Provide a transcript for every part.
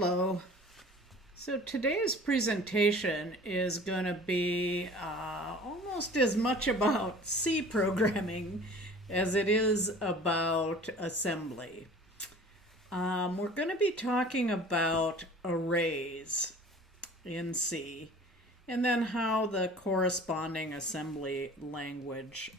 Hello. So today's presentation is going to be almost as much about C programming as it is about assembly. We're going to be talking about arrays in C and then how the corresponding assembly language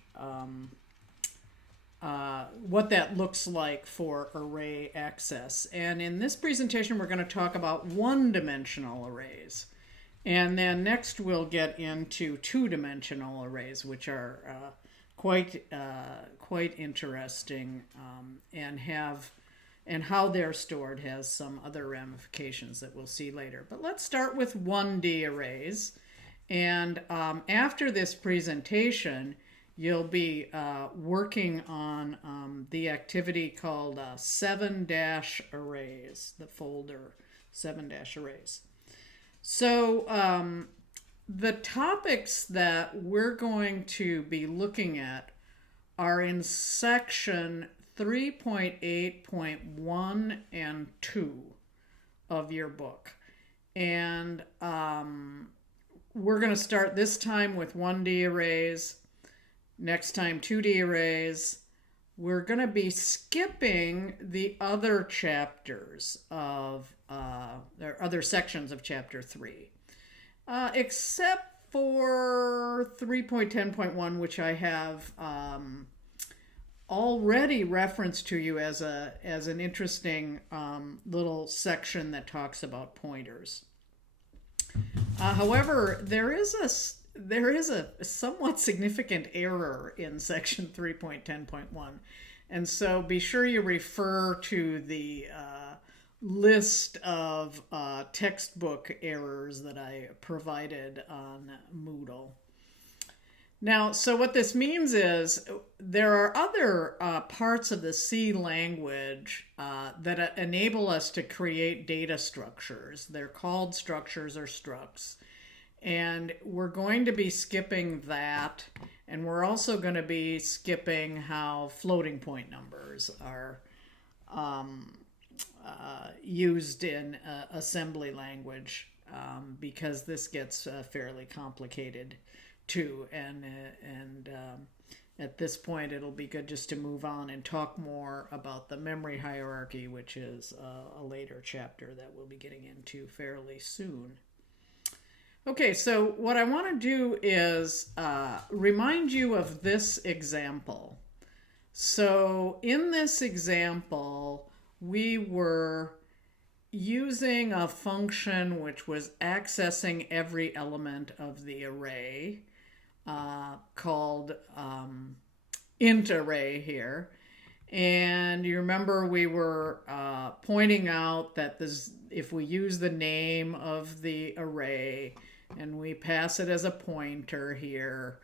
what that looks like for array access. And in this presentation, we're going to talk about one-dimensional arrays. And then next we'll get into two-dimensional arrays, which are quite interesting and how they're stored has some other ramifications that we'll see later. But let's start with 1D arrays. And after this presentation, you'll be working on the activity called 7-arrays, the folder 7-arrays. So the topics that we're going to be looking at are in section 3.8.1 and 2 of your book. And we're going to start this time with 1D arrays. Next time, 2D arrays. We're going to be skipping the other chapters of, other sections of chapter 3, except for 3.10.1, which I have already referenced to you as an interesting little section that talks about pointers. However, there is a somewhat significant error in section 3.10.1. And so be sure you refer to the list of textbook errors that I provided on Moodle. Now, so what this means is there are other parts of the C language that enable us to create data structures. They're called structures or structs. And we're going to be skipping that, and we're also going to be skipping how floating point numbers are used in assembly language because this gets fairly complicated too. And at this point, it'll be good just to move on and talk more about the memory hierarchy, which is a later chapter that we'll be getting into fairly soon. Okay, so what I want to do is remind you of this example. So in this example, we were using a function which was accessing every element of the array called int array here. And you remember we were pointing out that if we use the name of the array and we pass it as a pointer here,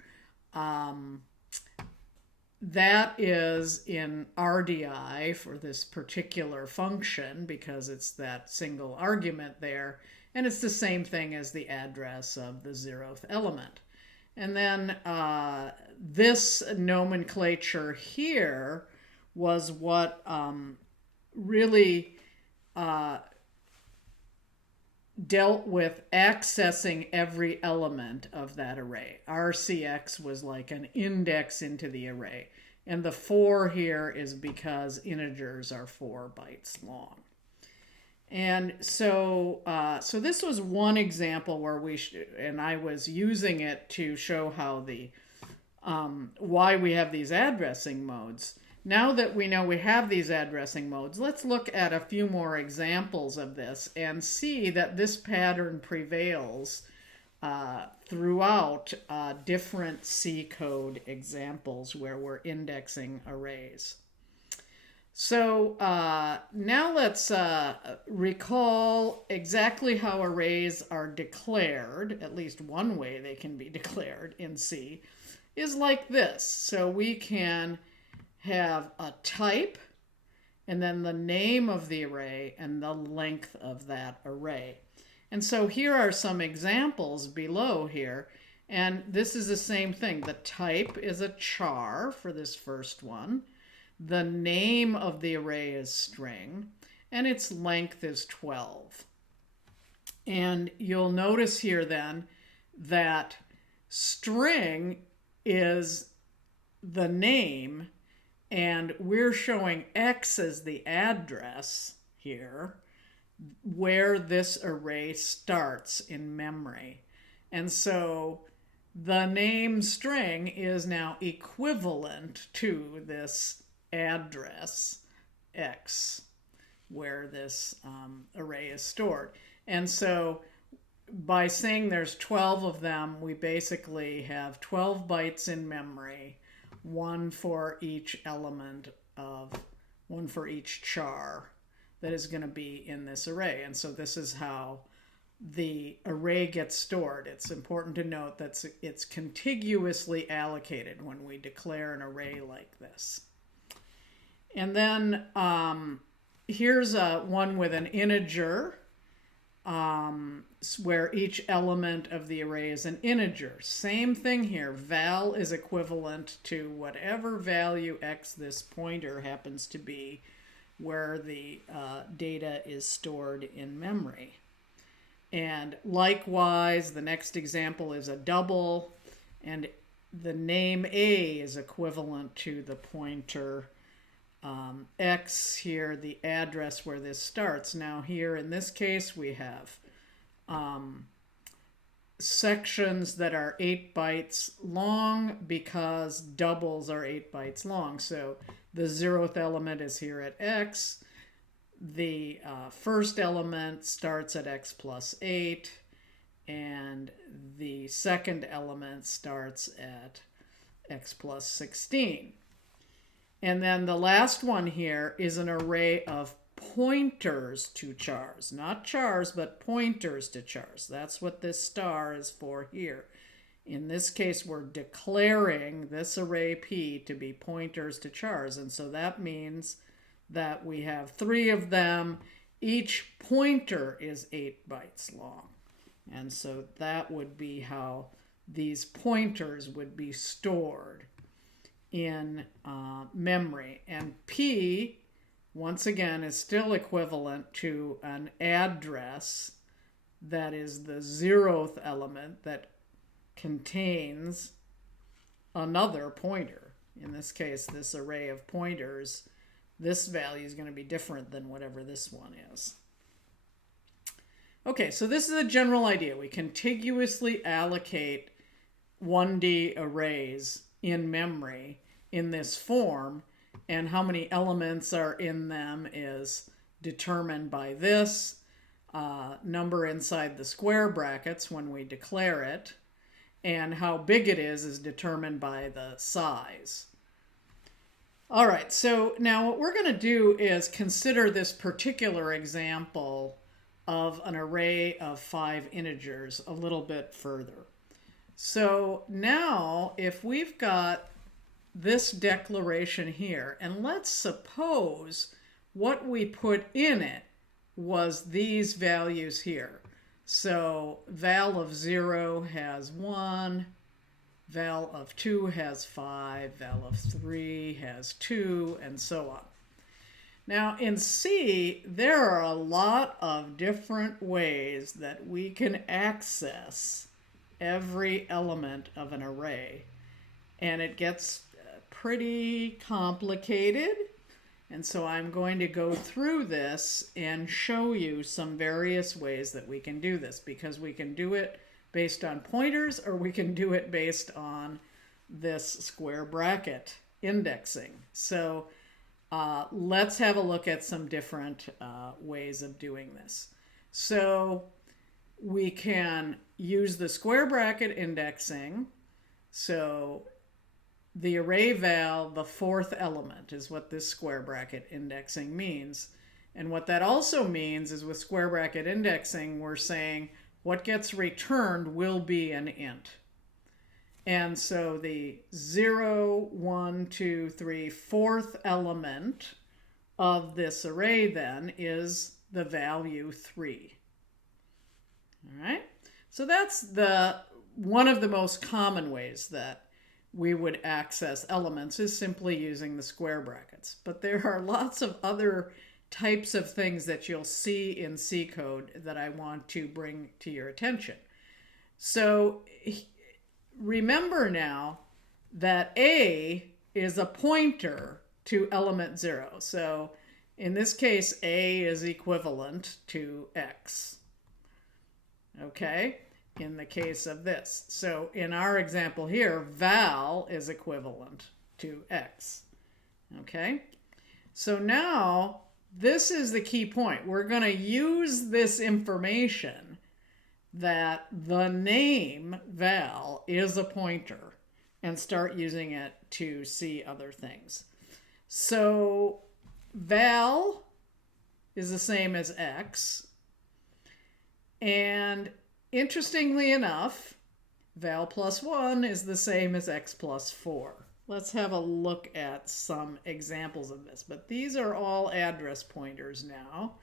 that is in RDI for this particular function because it's that single argument there, and it's the same thing as the address of the 0th element. And then this nomenclature here was what really dealt with accessing every element of that array. RCX was like an index into the array. And the 4 here is because integers are 4 bytes long. And so this was one example where and I was using it to show how why we have these addressing modes. Now that we know we have these addressing modes, let's look at a few more examples of this and see that this pattern prevails throughout different C code examples where we're indexing arrays. So now let's recall exactly how arrays are declared. At least one way they can be declared in C is like this. So we can have a type, and then the name of the array and the length of that array. And so here are some examples below here, and this is the same thing. The type is a char for this first one. The name of the array is string, and its length is 12. And you'll notice here then that string is the name, and we're showing X as the address here where this array starts in memory. And so the name string is now equivalent to this address X where this array is stored. And so by saying there's 12 of them, we basically have 12 bytes in memory, one for each element of, one for each char that is going to be in this array. And so this is how the array gets stored. It's important to note that it's contiguously allocated when we declare an array like this. And then here's one with an integer, where each element of the array is an integer. Same thing here. Val is equivalent to whatever value X this pointer happens to be where the data is stored in memory. And likewise, the next example is a double, and the name A is equivalent to the pointer X here, the address where this starts. Now here in this case we have sections that are 8 bytes long because doubles are 8 bytes long. So the 0th element is here at X. The first element starts at X plus 8, and the second element starts at X plus 16. And then the last one here is an array of pointers to chars. Not chars, but pointers to chars. That's what this star is for here. In this case, we're declaring this array P to be pointers to chars. And so that means that we have 3 of them. Each pointer is 8 bytes long. And so that would be how these pointers would be stored in memory. And P, once again, is still equivalent to an address that is the 0th element that contains another pointer. In this case, this array of pointers, this value is going to be different than whatever this one is. Okay, so this is a general idea. We contiguously allocate 1D arrays in memory in this form, and how many elements are in them is determined by this number inside the square brackets when we declare it, and how big it is determined by the size. All right, so now what we're going to do is consider this particular example of an array of 5 integers a little bit further. So now if we've got this declaration here, and let's suppose what we put in it was these values here. So val of 0 has 1, val of 2 has 5, val of 3 has 2, and so on. Now in C, there are a lot of different ways that we can access every element of an array, and it gets pretty complicated. And so I'm going to go through this and show you some various ways that we can do this, because we can do it based on pointers or we can do it based on this square bracket indexing. So let's have a look at some different ways of doing this. So we can use the square bracket indexing. So the array val, the 4th element, is what this square bracket indexing means. And what that also means is with square bracket indexing, we're saying what gets returned will be an int. And so the 0, 1, 2, 3, 4th element of this array then is the value 3. All right? So that's one of the most common ways that we would access elements, is simply using the square brackets. But there are lots of other types of things that you'll see in C code that I want to bring to your attention. So remember now that A is a pointer to element 0. So in this case, A is equivalent to X. Okay? In the case of this. So in our example here, val is equivalent to X. Okay? So now, this is the key point. We're going to use this information that the name val is a pointer and start using it to see other things. So val is the same as X. And interestingly enough, val plus 1 is the same as X plus 4. Let's have a look at some examples of this. But these are all address pointers now,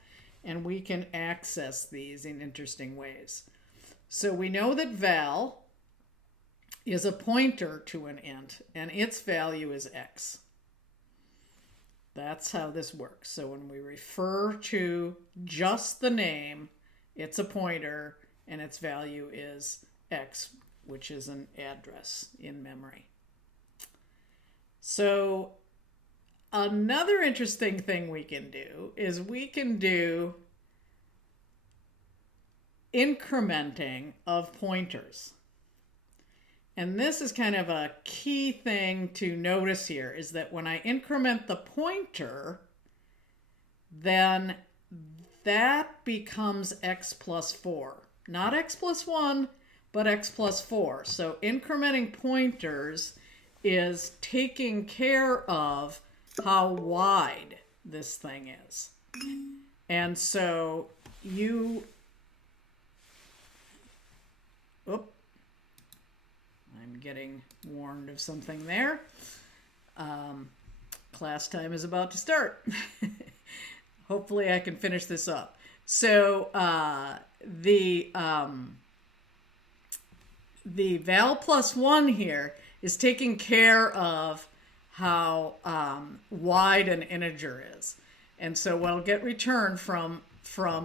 and we can access these in interesting ways. So we know that val is a pointer to an int, and its value is X. That's how this works. So when we refer to just the name, it's a pointer, and its value is X, which is an address in memory. So another interesting thing we can do is we can do incrementing of pointers. And this is kind of a key thing to notice here, is that when I increment the pointer, then that becomes X plus 4. Not X plus 1, but X plus 4. So incrementing pointers is taking care of how wide this thing is. And so I'm getting warned of something there. Class time is about to start. Hopefully I can finish this up. So the val plus 1 here is taking care of how wide an integer is. And so what'll get returned from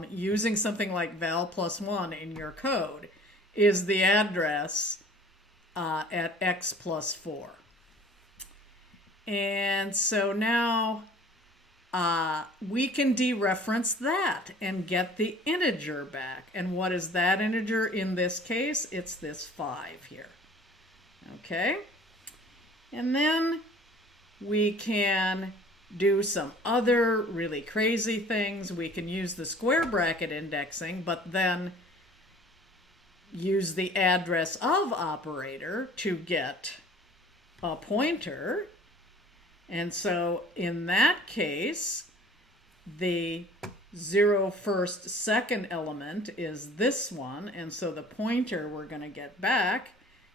using something like val plus 1 in your code is the address at X plus 4. And so now we can dereference that and get the integer back. And what is that integer in this case? It's this 5 here. Okay? And then we can do some other really crazy things. We can use the square bracket indexing, but then use the address of operator to get a pointer. And so in that case, the 0 first second element is this one, and so the pointer we're going to get back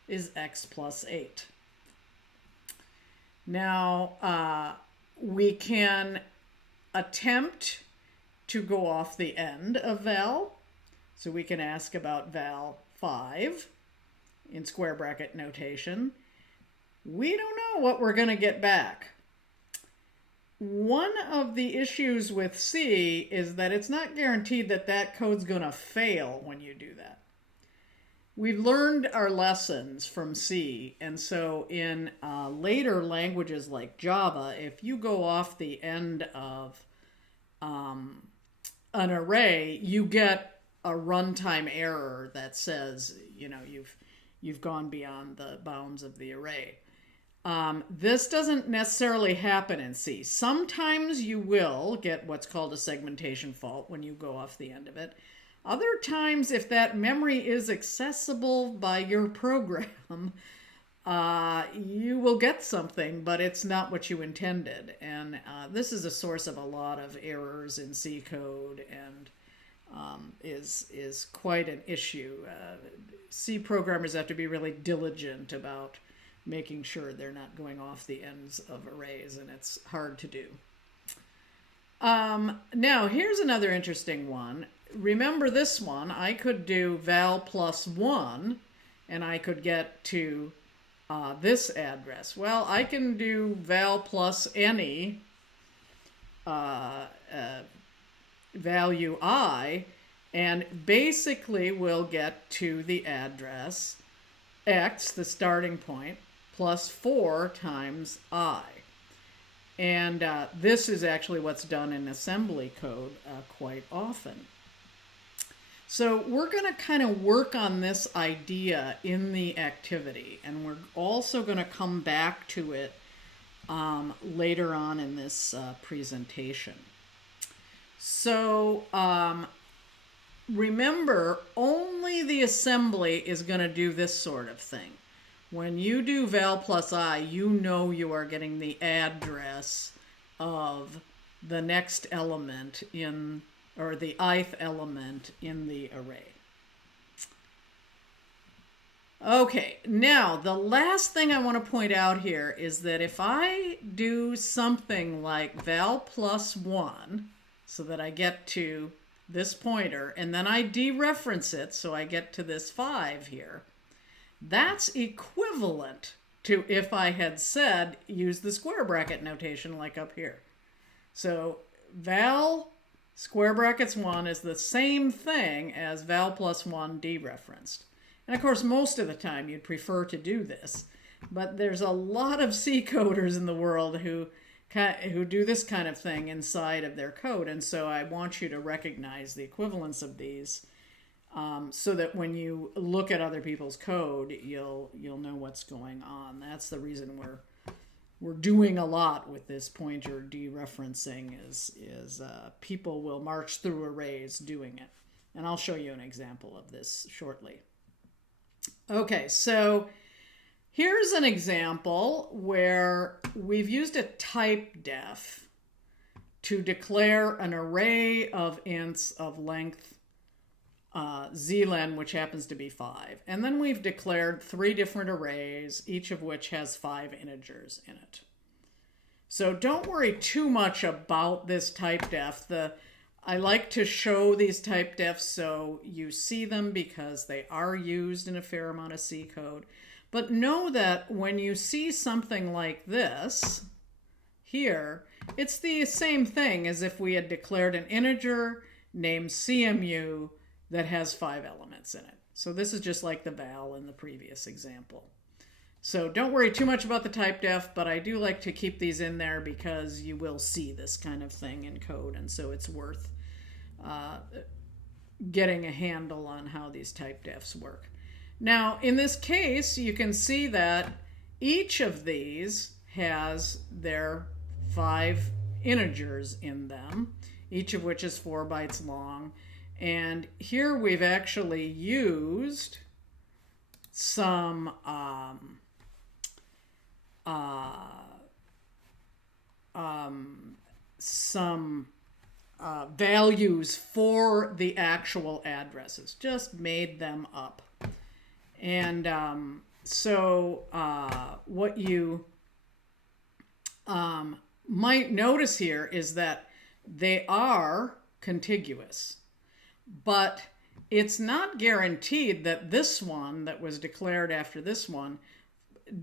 is X plus 8. Now we can attempt to go off the end of val. So we can ask about val 5 in square bracket notation. We don't know what we're going to get back. One of the issues with C is that it's not guaranteed that that code's going to fail when you do that. We've learned our lessons from C, and so in later languages like Java, if you go off the end of an array, you get a runtime error that says, you know, you've gone beyond the bounds of the array. This doesn't necessarily happen in C. Sometimes you will get what's called a segmentation fault when you go off the end of it. Other times, if that memory is accessible by your program, you will get something, but it's not what you intended. And this is a source of a lot of errors in C code and is quite an issue. C programmers have to be really diligent about making sure they're not going off the ends of arrays, and it's hard to do. Now, here's another interesting one. Remember this one, I could do val plus 1, and I could get to this address. Well, I can do val plus any value I, and basically we'll get to the address x, the starting point, plus 4 times I. And this is actually what's done in assembly code quite often. So we're going to kind of work on this idea in the activity, and we're also going to come back to it later on in this presentation. So remember, only the assembly is going to do this sort of thing. When you do val plus I, you know you are getting the address of the next element in, or the ith element in the array. Okay, now the last thing I want to point out here is that if I do something like val plus 1, so that I get to this pointer, and then I dereference it so I get to this 5 here, that's equivalent to if I had said use the square bracket notation like up here. So val square brackets 1 is the same thing as val plus 1 dereferenced. And of course, most of the time you'd prefer to do this, but there's a lot of C coders in the world who do this kind of thing inside of their code. And so I want you to recognize the equivalence of these so that when you look at other people's code, you'll know what's going on. That's the reason we're doing a lot with this pointer dereferencing is people will march through arrays doing it. And I'll show you an example of this shortly. Okay, so here's an example where we've used a type def to declare an array of ints of length zlen, which happens to be 5. And then we've declared 3 different arrays, each of which has 5 integers in it. So don't worry too much about this type def. I like to show these type defs so you see them because they are used in a fair amount of C code. But know that when you see something like this here, it's the same thing as if we had declared an integer named CMU that has 5 elements in it. So this is just like the val in the previous example. So don't worry too much about the type def, but I do like to keep these in there because you will see this kind of thing in code, and so it's worth getting a handle on how these type defs work. Now, in this case, you can see that each of these has their 5 integers in them, each of which is 4 bytes long. And here we've actually used some values for the actual addresses, just made them up. And so what you might notice here is that they are contiguous, but it's not guaranteed that this one that was declared after this one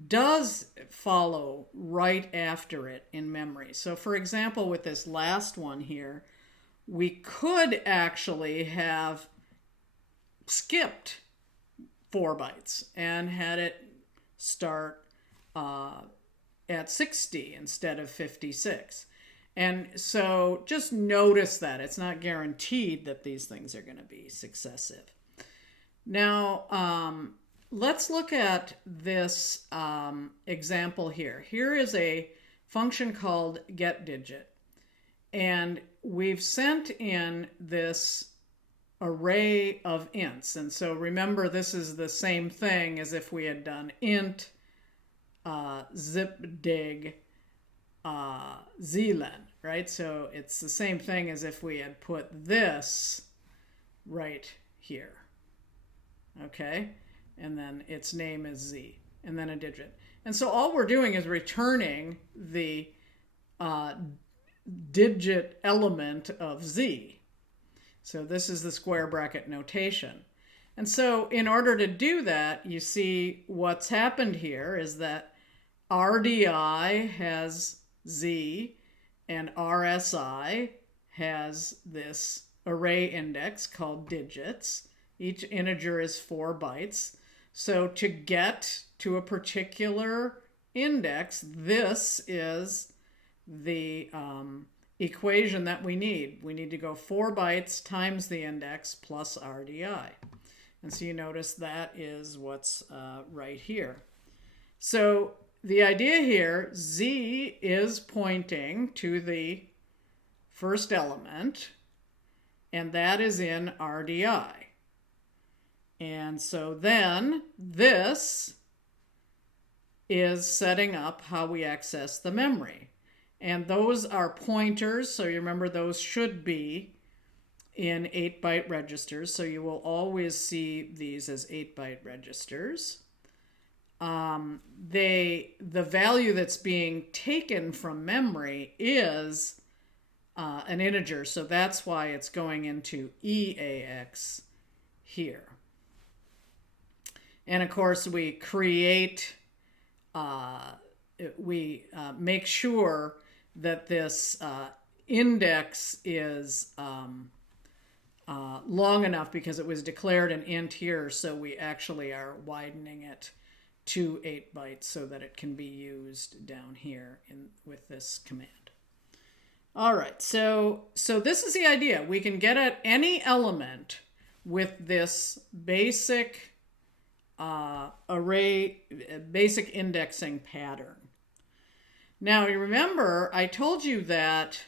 does follow right after it in memory. So for example, with this last one here, we could actually have skipped 4 bytes and had it start at 60 instead of 56. And so just notice that it's not guaranteed that these things are going to be successive. Now, let's look at this example here. Here is a function called getDigit. And we've sent in this array of ints. And so remember, this is the same thing as if we had done int zipdig zlen, right? So it's the same thing as if we had put this right here. Okay? And then its name is z, and then a digit. And so all we're doing is returning the digit element of z. So this is the square bracket notation. And so in order to do that, you see what's happened here is that RDI has z, And RSI has this array index called digits. Each integer is 4 bytes. So to get to a particular index, this is the equation that we need. We need to go 4 bytes times the index plus RDI. And so you notice that is what's right here. So the idea here, Z is pointing to the first element, and that is in RDI. And so then this is setting up how we access the memory. And those are pointers, so you remember those should be in 8-byte registers, so you will always see these as 8-byte registers. The value that's being taken from memory is an integer, so that's why it's going into EAX here. And of course, we create, make sure that this index is long enough because it was declared an int here, so we actually are widening it to 8 bytes so that it can be used down here with this command. All right, so this is the idea. We can get at any element with this basic array, basic indexing pattern. Now, you remember I told you that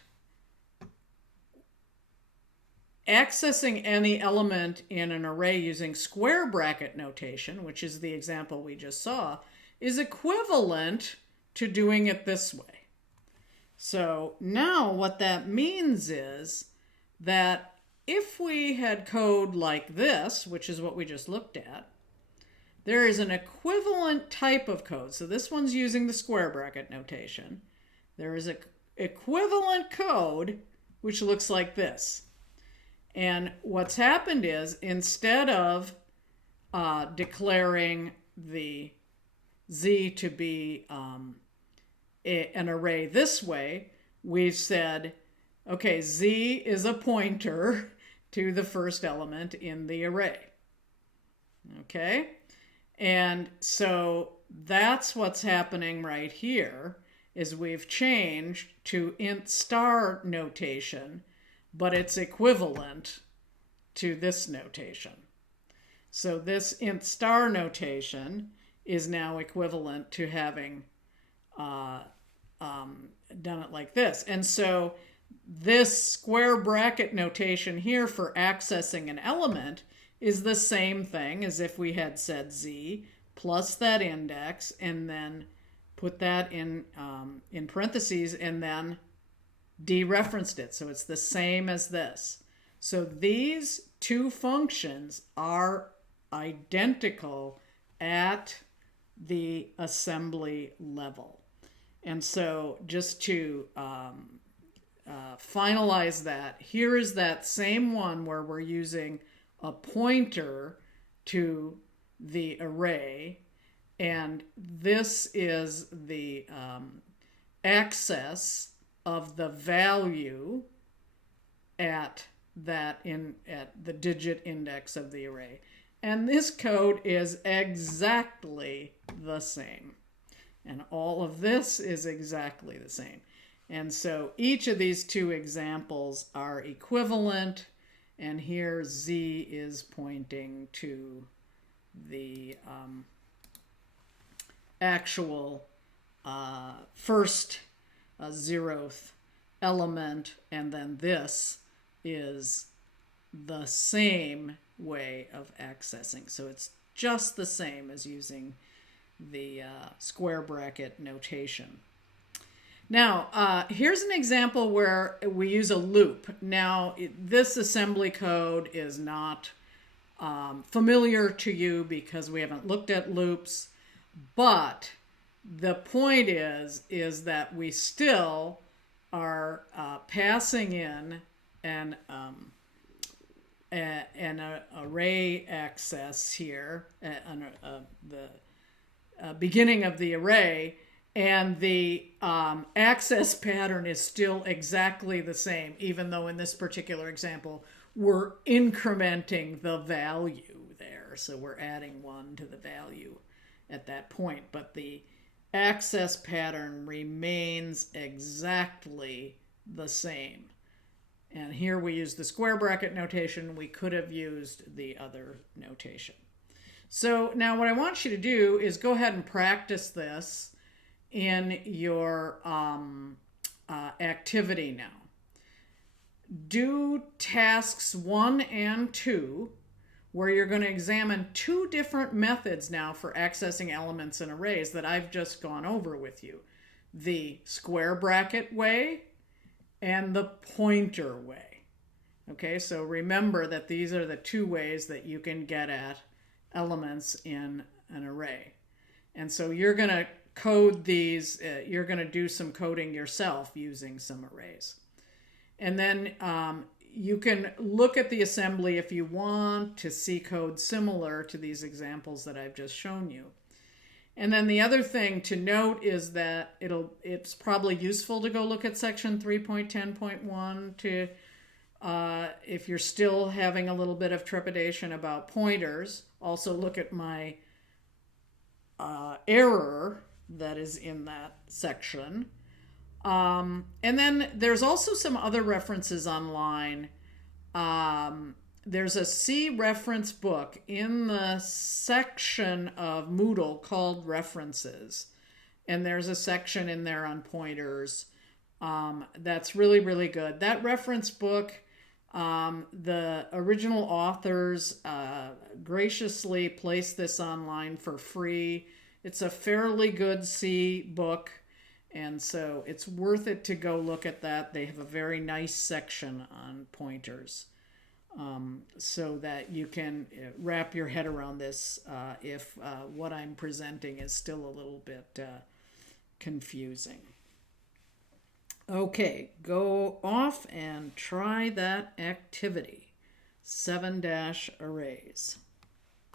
accessing any element in an array using square bracket notation, which is the example we just saw, is equivalent to doing it this way. So now what that means is that if we had code like this, which is what we just looked at, there is an equivalent type of code. So this one's using the square bracket notation. There is an equivalent code which looks like this. And what's happened is, instead of declaring the Z to be an array this way, we've said, okay, Z is a pointer to the first element in the array. Okay? And so that's what's happening right here, is we've changed to int star notation, but it's equivalent to this notation. So this int star notation is now equivalent to having done it like this. And so this square bracket notation here for accessing an element is the same thing as if we had said Z plus that index and then put that in parentheses and then dereferenced it. So it's the same as this. So these two functions are identical at the assembly level. And so just to finalize that, here is that same one where we're using a pointer to the array, and this is the access of the value at the digit index of the array. And this code is exactly the same. And all of this is exactly the same. And so each of these two examples are equivalent, and here Z is pointing to the actual first 0th element, and then this is the same way of accessing. So it's just the same as using the square bracket notation. Now, here's an example where we use a loop. Now, this assembly code is not familiar to you because we haven't looked at loops, but the point is that we still are passing in an array access here, the beginning of the array, And the access pattern is still exactly the same, even though in this particular example, we're incrementing the value there. So we're adding 1 to the value at that point. But the access pattern remains exactly the same. And here we use the square bracket notation. We could have used the other notation. So now what I want you to do is go ahead and practice this in your activity now. Do tasks 1 and 2, where you're going to examine 2 different methods now for accessing elements in arrays that I've just gone over with you. The square bracket way and the pointer way. Okay, so remember that these are the 2 ways that you can get at elements in an array. And so you're going to code these, you're going to do some coding yourself using some arrays. And then you can look at the assembly if you want to see code similar to these examples that I've just shown you. And then the other thing to note is that it's probably useful to go look at section 3.10.1 to if you're still having a little bit of trepidation about pointers. Also look at my error that is in that section. And then there's also some other references online. There's a C reference book in the section of Moodle called References. And there's a section in there on pointers that's really, really good. That reference book, the original authors graciously placed this online for free. It's a fairly good C book, and so it's worth it to go look at that. They have a very nice section on pointers, so that you can wrap your head around this if what I'm presenting is still a little bit confusing. Okay, go off and try that activity, 7-arrays.